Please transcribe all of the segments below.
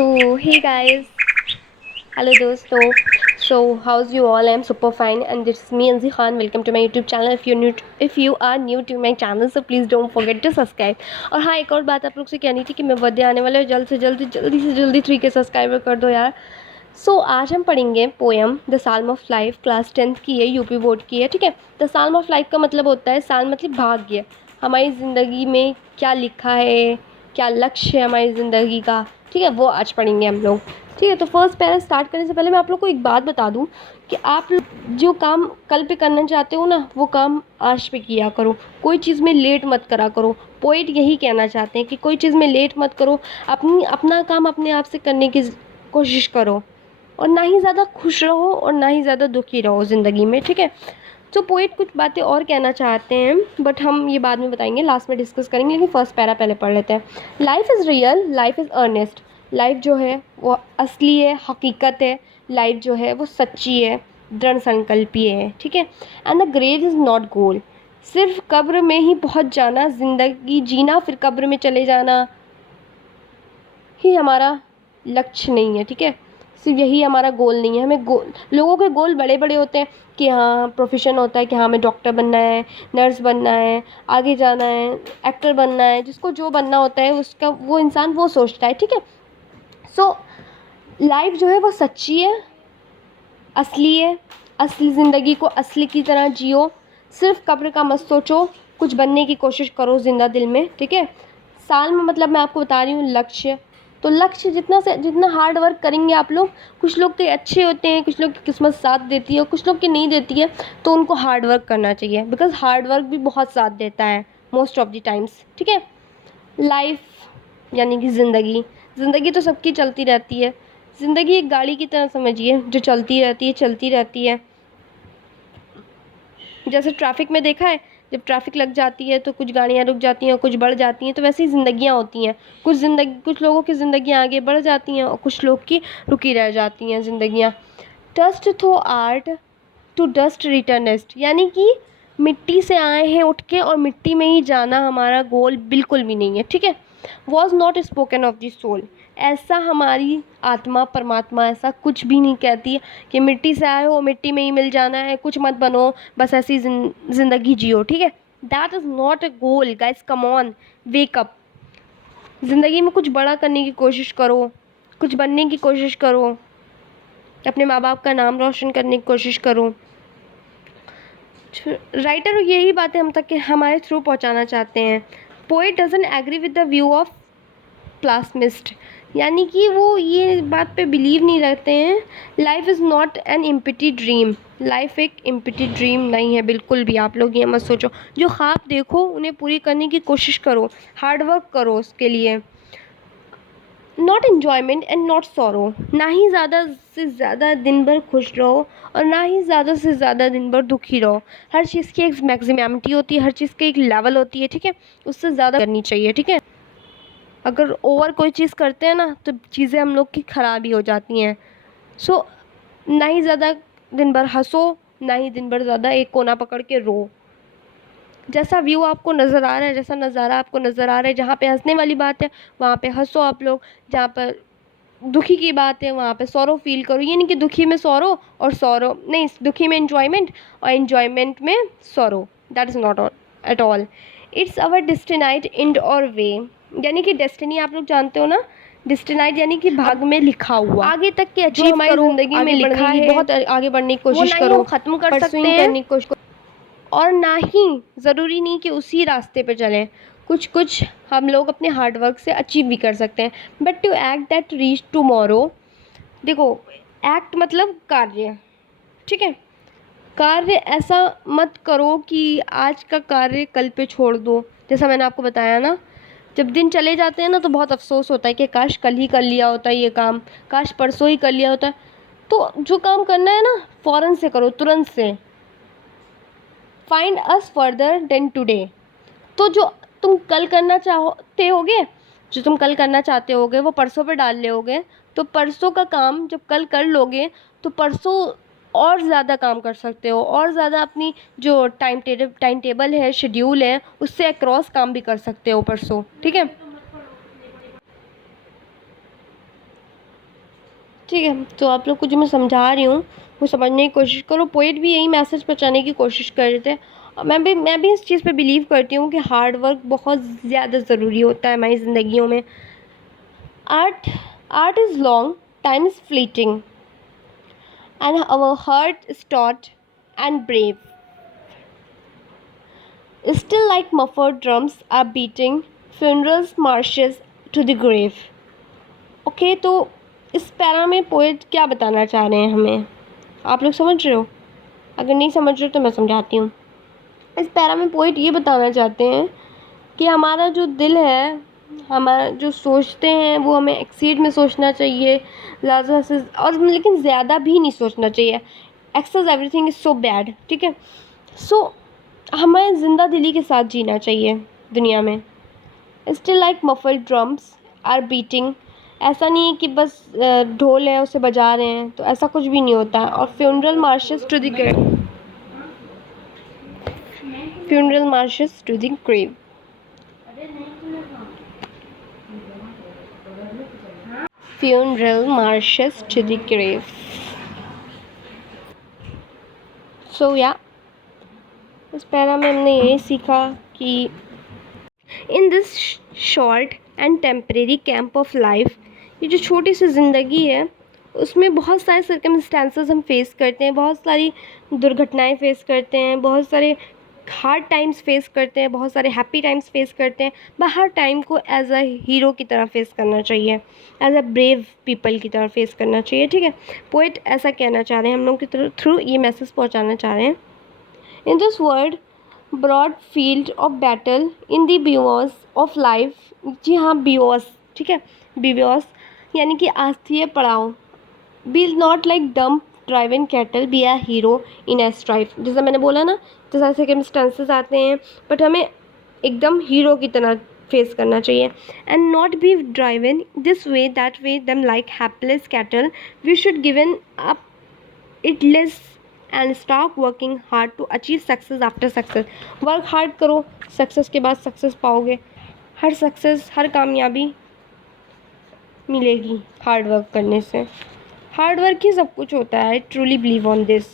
So, hey guys, hello dosto. So, how's you all? I'm super fine, and this is me Anzi Khan. Welcome to my YouTube channel. If you are new to my channel, so please don't forget to subscribe. और हाँ, एक और बात आप लोग से कहनी थी कि मैं बर्थडे आने वाला है, जल्दी से जल्दी 3 के सब्सक्राइबर कर दो यार. सो आज हम पढ़ेंगे poem the psalm of life. Class 10th की है, यूपी बोर्ड की है. ठीक है. द साल्म ऑफ लाइफ का मतलब होता है, साल मतलब भाग्य. हमारी ज़िंदगी में क्या लिखा है, क्या लक्ष्य है हमारी ज़िंदगी का, ठीक है, वो आज पढ़ेंगे हम लोग. ठीक है. तो फर्स्ट पैरा स्टार्ट करने से पहले मैं आप लोग को एक बात बता दूं कि आप जो काम कल पे करना चाहते हो ना, वो काम आज पे किया करो. कोई चीज़ में लेट मत करा करो. पोइट यही कहना चाहते हैं कि कोई चीज़ में लेट मत करो. अपना काम अपने आप से करने की कोशिश करो, और ना ही ज़्यादा खुश रहो और ना ही ज़्यादा दुखी रहो ज़िंदगी में. ठीक है. तो पोइट कुछ बातें और कहना चाहते हैं, बट हम ये बाद में बताएंगे, लास्ट में डिस्कस करेंगे. लेकिन फर्स्ट पैरा पहले पढ़ लेते हैं. Life is real, life is earnest. Life जो है वो असली है, हकीकत है. लाइफ जो है वो सच्ची है, दृढ़ संकल्पीय है. ठीक है. And the grave is not goal. सिर्फ कब्र में ही पहुंच जाना, ज़िंदगी जीना फिर कब्र में चले जाना ही हमारा लक्ष्य नहीं है. ठीक है. सिर्फ यही हमारा गोल नहीं है. हमें गोल, लोगों के गोल बड़े बड़े होते हैं कि हाँ प्रोफेशन होता है कि हाँ हमें डॉक्टर बनना है, नर्स बनना है, आगे जाना है, एक्टर बनना है. जिसको जो बनना होता है उसका वो इंसान वो सोचता है. ठीक है. सो लाइफ जो है वो सच्ची है, असली है. असली ज़िंदगी को असली की तरह जियो. सिर्फ कब्र का मत सोचो, कुछ बनने की कोशिश करो जिंदा दिल में. ठीक है. साल में मतलब मैं आपको बता रही हूँ लक्ष्य. तो लक्ष्य जितना हार्ड वर्क करेंगे आप लोग, कुछ लोग के अच्छे होते हैं, कुछ लोग की किस्मत साथ देती है और कुछ लोग की नहीं देती है, तो उनको हार्ड वर्क करना चाहिए. बिकॉज हार्ड वर्क भी बहुत साथ देता है मोस्ट ऑफ द टाइम्स. ठीक है. लाइफ यानी कि ज़िंदगी तो सबकी चलती रहती है. ज़िंदगी एक गाड़ी की तरह समझिए जो चलती रहती है. जैसे ट्रैफिक में देखा है, जब ट्रैफिक लग जाती है तो कुछ गाड़ियाँ रुक जाती हैं और कुछ बढ़ जाती हैं. तो वैसे ही ज़िंदगियाँ होती हैं. कुछ लोगों की ज़िंदगियाँ आगे बढ़ जाती हैं और कुछ लोग की रुकी रह जाती हैं ज़िंदगियाँ. डस्ट थो आर्ट टू डस्ट रिटर्नेस्ट. यानी कि मिट्टी से आए हैं उठ के और मिट्टी में ही जाना हमारा गोल बिल्कुल भी नहीं है. ठीक है. Was not spoken of the soul. ऐसा हमारी आत्मा परमात्मा ऐसा कुछ भी नहीं कहती है कि मिट्टी से आए हो मिट्टी में ही मिल जाना है, कुछ मत बनो, बस ऐसी ज़िंदगी जियो. ठीक है. That is not a goal guys. Come on, wake up. ज़िंदगी में कुछ बड़ा करने की कोशिश करो, कुछ बनने की कोशिश करो, अपने माँ बाप का नाम रोशन करने की कोशिश करो. राइटर यही बातें हम तक के हमारे थ्रू पहुंचाना चाहते हैं. Poet doesn't agree with the view of psalmist. यानी कि वो ये बात पे बिलीव नहीं रखते हैं. Life is not an empty dream. Life एक एम्प्टी ड्रीम नहीं है बिल्कुल भी. आप लोग ये मत सोचो. जो ख्वाब देखो उन्हें पूरी करने की कोशिश करो, हार्ड वर्क करो उसके लिए. Not enjoyment and not sorrow. ना ही ज़्यादा से ज़्यादा दिन भर खुश रहो और ना ही ज़्यादा से ज़्यादा दिन भर दुखी रहो. हर चीज़ की एक मैक्सिममिटी होती है, हर चीज़ की एक लेवल होती है. ठीक है. उससे ज़्यादा करनी चाहिए. ठीक है. अगर ओवर कोई चीज़ करते हैं ना तो चीज़ें हम लोग की ख़राब ही हो जाती हैं. सो ना ही ज़्यादा दिन भर हंसो, ना ही दिन भर ज़्यादा एक कोना पकड़ के रो. जैसा व्यू आपको नज़र आ रहा है, जैसा नज़ारा आपको नज़र आ रहा है, जहाँ पे हंसने वाली बात है वहाँ पे हंसो आप लोग. जहाँ पर दुखी की बात है वहाँ पे सौरो फील करो. ये नहीं कि दुखी में सौरो और सौरो नहीं, दुखी में एन्जॉयमेंट और एन्जॉयमेंट में sorrow. That is not at all. It's our destined end or way. यानी कि डेस्टिनी आप लोग जानते हो ना, डेस्टिनाइड यानी कि भाग में लिखा हुआ, आगे तक के अचीव हमारी ज़िंदगी में लिखा है, बहुत आगे बढ़ने की कोशिश करो, ख़त्म कर सकते हैं करने की कोशिश करो. और ना ही ज़रूरी नहीं कि उसी रास्ते पे चलें. कुछ कुछ हम लोग अपने हार्ड वर्क से अचीव भी कर सकते हैं. But to act that reach tomorrow. देखो, एक्ट मतलब कार्य. ठीक है. कार्य ऐसा मत करो कि आज का कार्य कल पे छोड़ दो. जैसा मैंने आपको बताया ना, जब दिन चले जाते हैं ना तो बहुत अफसोस होता है कि काश कल ही कर लिया होता ये काम, काश परसों ही कर लिया होता. तो जो काम करना है ना फ़ौरन से करो, तुरंत से. Find us further than today. तो जो तुम कल करना चाहते होगे, जो तुम कल करना चाहते होगे वो परसों पे डाल लोगे. तो परसों का काम जब कल कर लोगे तो परसों और ज़्यादा काम कर सकते हो, और ज़्यादा अपनी जो टाइम टेबल है, शेड्यूल है, उससे अक्रॉस काम भी कर सकते हो परसों. ठीक है. ठीक है, तो आप लोग को जो मैं समझा रही हूँ वो समझने की कोशिश करो। पोएट भी यही मैसेज पहुँचाने की कोशिश कर रहे थे, और मैं भी इस चीज़ पे बिलीव करती हूँ कि हार्ड वर्क बहुत ज़्यादा ज़रूरी होता है हमारी ज़िंदगियों में। Art art is long, time is fleeting, and our heart is taut and brave, still like muffled drums are beating funerals marches to the grave। Okay, तो इस पैरा में पोएट क्या बताना चाह रहे हैं हमें, आप लोग समझ रहे हो? अगर नहीं समझ रहे हो तो मैं समझाती हूँ। इस पैरा में पोएट ये बताना चाहते हैं कि हमारा जो दिल है, हमारा जो सोचते हैं वो हमें एक्सीड में सोचना चाहिए, ज़्यादा से और लेकिन ज़्यादा भी नहीं सोचना चाहिए। Excess everything is so bad, ठीक है। सो हमें ज़िंदा दिली के साथ जीना चाहिए दुनिया में। Still like muffled drums are beating, ऐसा नहीं है कि बस ढोल है उसे बजा रहे हैं, तो ऐसा कुछ भी नहीं होता है। और funeral marches to the grave, funeral marches to the grave, funeral marches to the grave। So yeah, इस पैरा में हमने यही सीखा कि in this short and temporary camp of life, ये जो छोटी सी ज़िंदगी है उसमें बहुत सारे सर्कमस्टेंसेस हम फेस करते हैं, बहुत सारी दुर्घटनाएं फेस करते हैं, बहुत सारे हार्ड टाइम्स फेस करते हैं, बहुत सारे हैप्पी टाइम्स फेस करते हैं। बट हर टाइम को एज अ हीरो की तरह फेस करना चाहिए, एज अ ब्रेव पीपल की तरह फेस करना चाहिए, ठीक है। पोएट ऐसा कहना चाह रहे हैं, हम लोग की थ्रू ये मैसेज पहुंचाना चाह रहे हैं। In this world broad field of battle in the bivouac of life, जी हाँ बिवॉस, ठीक है, बिवॉस यानी कि आस्थीय पड़ाव। Be not like dumb driven cattle, be a hero in a strife. जैसा मैंने बोला ना, तो सारे सर्कमस्टेंसेस आते हैं बट हमें एकदम हीरो की तरह फेस करना चाहिए। And not be driven this way dumb like hapless cattle, we should given up it less and stop working hard to achieve success after success. Work hard करो, success के बाद success पाओगे। हर success, हर कामयाबी मिलेगी hard work करने से। Hard work ही सब कुछ होता है, I truly believe on this.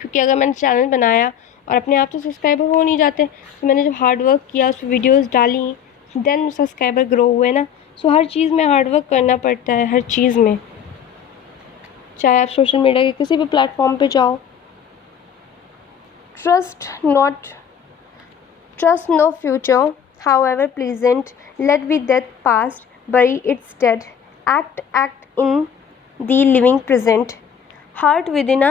क्योंकि अगर मैंने चैनल बनाया और अपने आप से सब्सक्राइबर हो नहीं जाते, तो मैंने जब हार्ड वर्क किया, उस पर वीडियोज़ डाली, देन सब्सक्राइबर ग्रो हुए ना। सो हर चीज़ में हार्ड वर्क करना पड़ता है, हर चीज़ में, चाहे आप सोशल मीडिया के किसी भी प्लेटफॉर्म पे जाओ। Trust no future however pleasant, let be death past, bury its dead, act in the living present, heart within a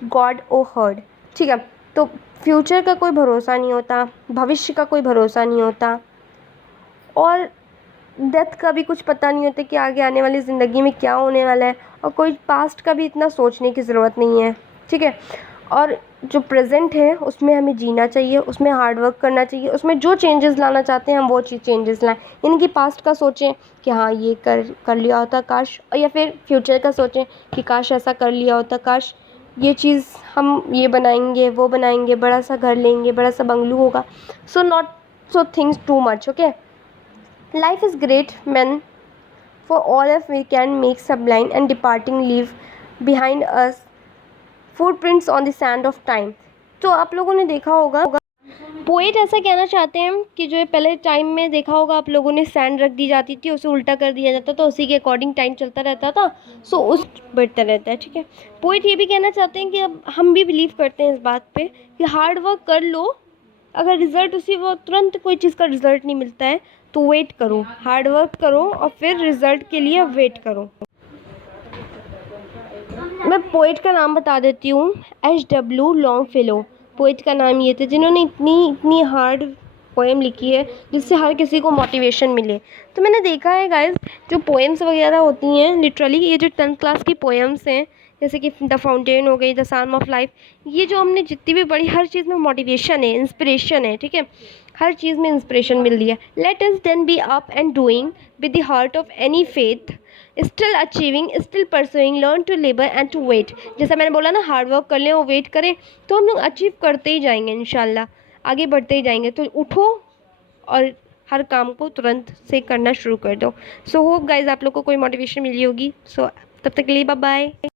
God o heard। ठीक है, तो फ्यूचर का कोई भरोसा नहीं होता, भविष्य का कोई भरोसा नहीं होता, और डेथ का भी कुछ पता नहीं होता कि आगे आने वाली ज़िंदगी में क्या होने वाला है, और कोई पास्ट का भी इतना सोचने की ज़रूरत नहीं है, ठीक है। और जो प्रेजेंट है उसमें हमें जीना चाहिए, उसमें हार्ड वर्क करना चाहिए, उसमें जो चेंजेस लाना चाहते हैं हम वो चीज़ चेंजेस लाएं। यानी कि पास्ट का सोचें कि हाँ ये कर लिया होता काश, और या फिर फ्यूचर का सोचें कि काश ऐसा कर लिया होता, काश ये चीज़ हम ये बनाएंगे, वो बनाएंगे, बड़ा सा घर लेंगे, बड़ा सा बंगलू होगा। So not so things too much, okay. Life is great, men. For all of we can make sublime and departing leave behind us footprints on the sand of time। तो आप लोगों ने देखा होगा, पोएट ऐसा कहना चाहते हैं कि जो पहले टाइम में देखा होगा आप लोगों ने, सैंड रख दी जाती थी, उसे उल्टा कर दिया जाता था, उसी के अकॉर्डिंग टाइम चलता रहता था। सो उस बढ़ता रहता है, ठीक है। पोएट ये भी कहना चाहते हैं कि अब हम भी बिलीव करते हैं इस बात पे कि हार्ड वर्क कर लो, अगर रिज़ल्ट उसी वो तुरंत कोई चीज़ का रिज़ल्ट नहीं मिलता है तो वेट करो, हार्ड वर्क करो और फिर रिज़ल्ट के लिए वेट करो। मैं पोएट का नाम बता देती हूँ, H.W. लॉन्गफेलो। पोएट का नाम ये थे जिन्होंने इतनी इतनी हार्ड पोएम लिखी है जिससे हर किसी को मोटिवेशन मिले। तो मैंने देखा है गाइस, जो पोएम्स वगैरह होती हैं लिटरली, ये जो 10th क्लास की पोएम्स हैं, जैसे कि द फाउंटेन हो गई, द साम ऑफ लाइफ, ये जो हमने जितनी भी पढ़ी, हर चीज़ में मोटिवेशन है, इंस्पिरेशन है, ठीक है। हर चीज़ में इंस्पिरेशन मिल रही है। Let us then be up and doing with the heart of any faith, still achieving, still pursuing, learn to labour and to wait. जैसा मैंने बोला ना, हार्ड वर्क कर लें और वेट करें तो हम लोग अचीव करते ही जाएंगे, इंशाल्लाह आगे बढ़ते ही जाएंगे। तो उठो और हर काम को तुरंत से करना शुरू कर दो। सो होप गाइज आप लोग को कोई मोटिवेशन मिली होगी। सो तब तक के लिए बाय बाय।